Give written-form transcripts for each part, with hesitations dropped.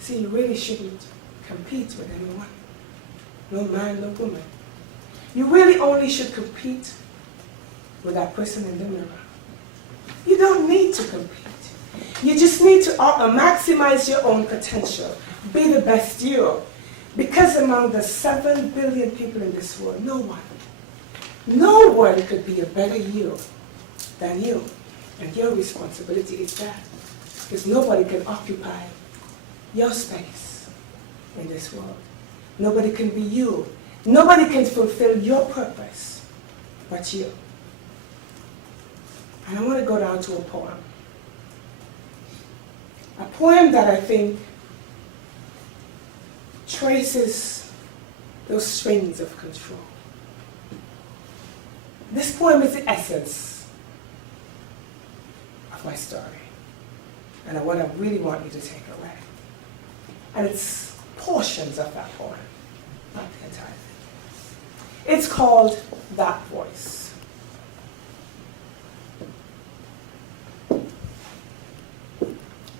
See, you really shouldn't compete with anyone. No man, no woman. You really only should compete with that person in the mirror. You don't need to compete. You just need to maximize your own potential. Be the best you. Because among the 7 billion people in this world, no one could be a better you than you. And your responsibility is that. Because nobody can occupy your space in this world. Nobody can be you. Nobody can fulfill your purpose but you. And I want to go down to a poem. A poem that I think traces those strings of control. This poem is the essence of my story. And what I really want you to take away. And it's portions of that poem, not the entire thing. It's called That Voice.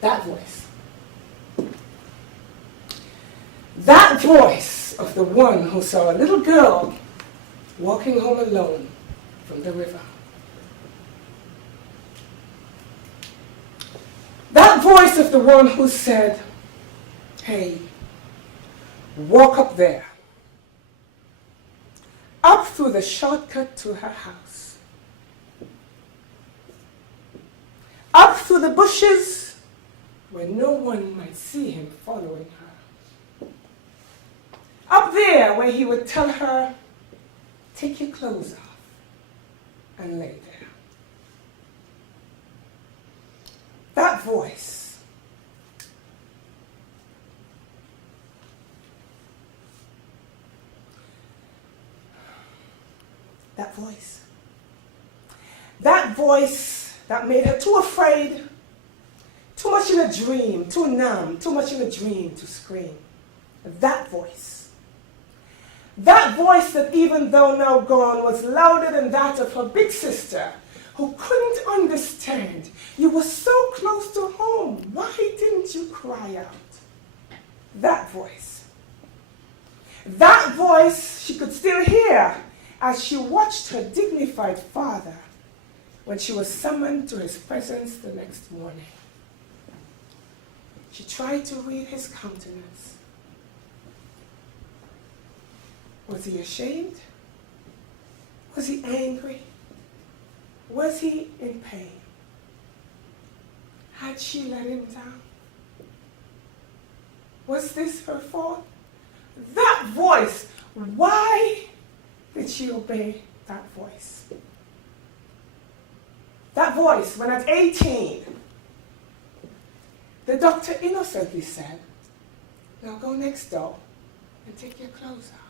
That voice. That voice of the one who saw a little girl walking home alone from the river. That voice of the one who said, hey, walk up there, up through the shortcut to her house, up through the bushes where no one might see him following her, up there where he would tell her, take your clothes off and lay there. That voice. That voice. That voice that made her too afraid, too much in a dream, too numb, too much in a dream to scream. That voice. That voice that, even though now gone, was louder than that of her big sister, who couldn't understand. You were so close to home. Why didn't you cry out? That voice. That voice she could still hear as she watched her dignified father when she was summoned to his presence the next morning. She tried to read his countenance. Was he ashamed? Was he angry? Was he in pain? Had she let him down? Was this her fault? That voice, why did she obey that voice? That voice, when at 18, the doctor innocently said, now go next door and take your clothes off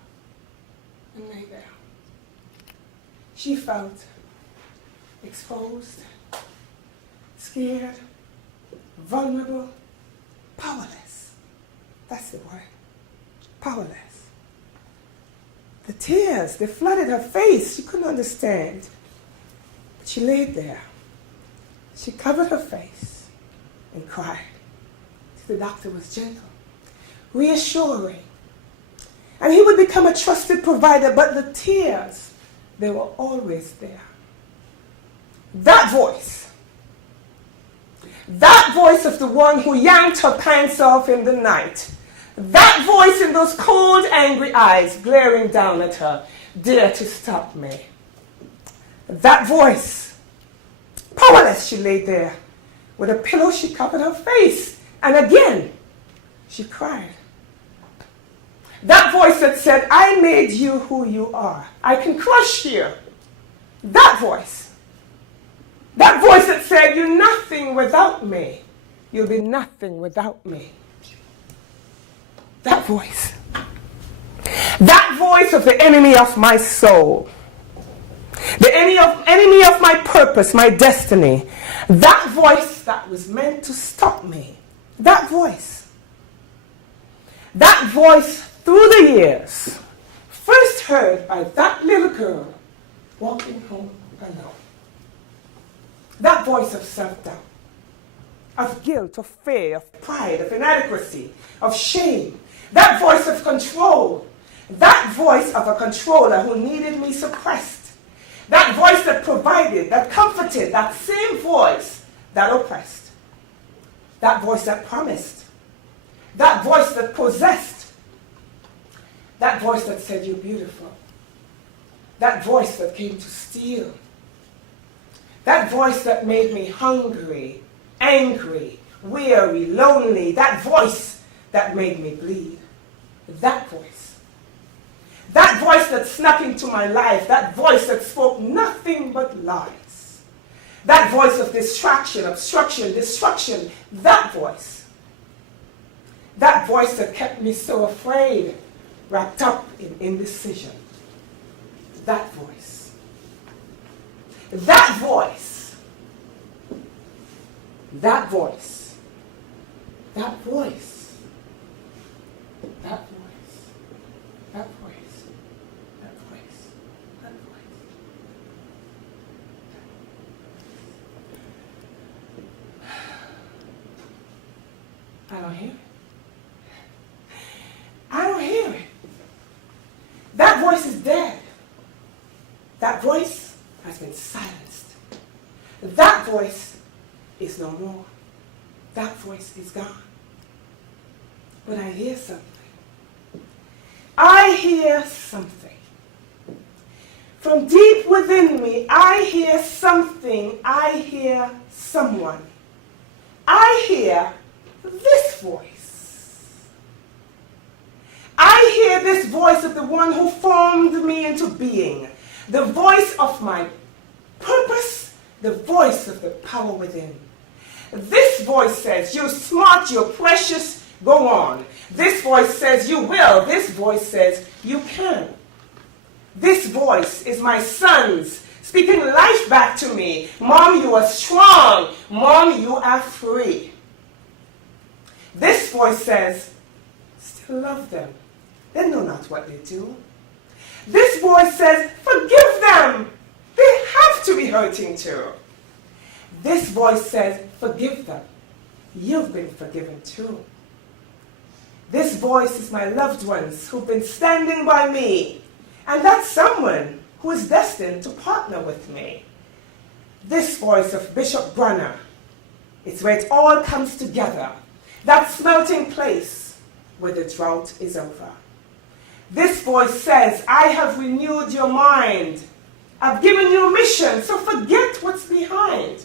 and lay there. She felt exposed, scared, vulnerable, powerless. That's the word. Powerless. The tears, they flooded her face. She couldn't understand. But she laid there. She covered her face and cried. The doctor was gentle, reassuring. And he would become a trusted provider, but the tears, they were always there. That voice of the one who yanked her pants off in the night, that voice in those cold, angry eyes glaring down at her, dare to stop me. That voice, powerless, she lay there. With a pillow, she covered her face. And again, she cried. That voice that said, I made you who you are. I can crush you. That voice. That voice that said, you're nothing without me. You'll be nothing without me. That voice. That voice of the enemy of my soul. The enemy of my purpose, my destiny. That voice that was meant to stop me. That voice. That voice through the years, first heard by that little girl walking home alone. That voice of self-doubt, of guilt, of fear, of pride, of inadequacy, of shame, that voice of control, that voice of a controller who needed me suppressed, that voice that provided, that comforted, that same voice that oppressed, that voice that promised, that voice that possessed, that voice that said you're beautiful, that voice that came to steal, that voice that made me hungry, angry, weary, lonely, that voice that made me bleed, that voice that snuck into my life, that voice that spoke nothing but lies, that voice of distraction, obstruction, destruction, that voice that kept me so afraid, wrapped up in indecision, that voice, that voice, that voice, that voice, that voice, that voice, that voice, that voice. I don't hear it. I don't hear it. That voice is dead. That voice has been silenced. That voice is no more. That voice is gone. But I hear something. I hear something. From deep within me, I hear something. I hear someone. I hear this voice. I hear this voice of the one who formed me into being. The voice of my purpose, the voice of the power within. This voice says, you're smart, you're precious, go on. This voice says, you will. This voice says, you can. This voice is my son's, speaking life back to me. Mom, you are strong. Mom, you are free. This voice says, still love them. They know not what they do. This voice says, forgive them. They have to be hurting too. This voice says, forgive them. You've been forgiven too. This voice is my loved ones who've been standing by me. And that's someone who is destined to partner with me. This voice of Bishop Brunner, it's where it all comes together. That smelting place where the drought is over. This voice says, I have renewed your mind. I've given you a mission, so forget what's behind.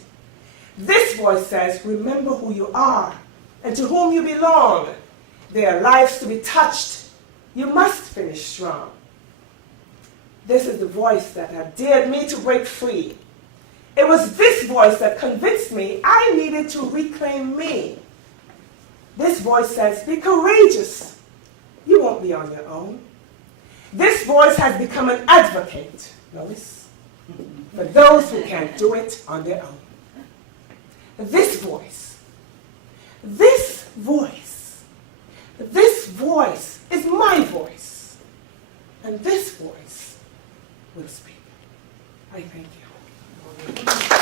This voice says, remember who you are and to whom you belong. There are lives to be touched. You must finish strong. This is the voice that had dared me to break free. It was this voice that convinced me I needed to reclaim me. This voice says, be courageous. You won't be on your own. This voice has become an advocate, Lois, for those who can't do it on their own. This voice is my voice, and this voice will speak. I thank you.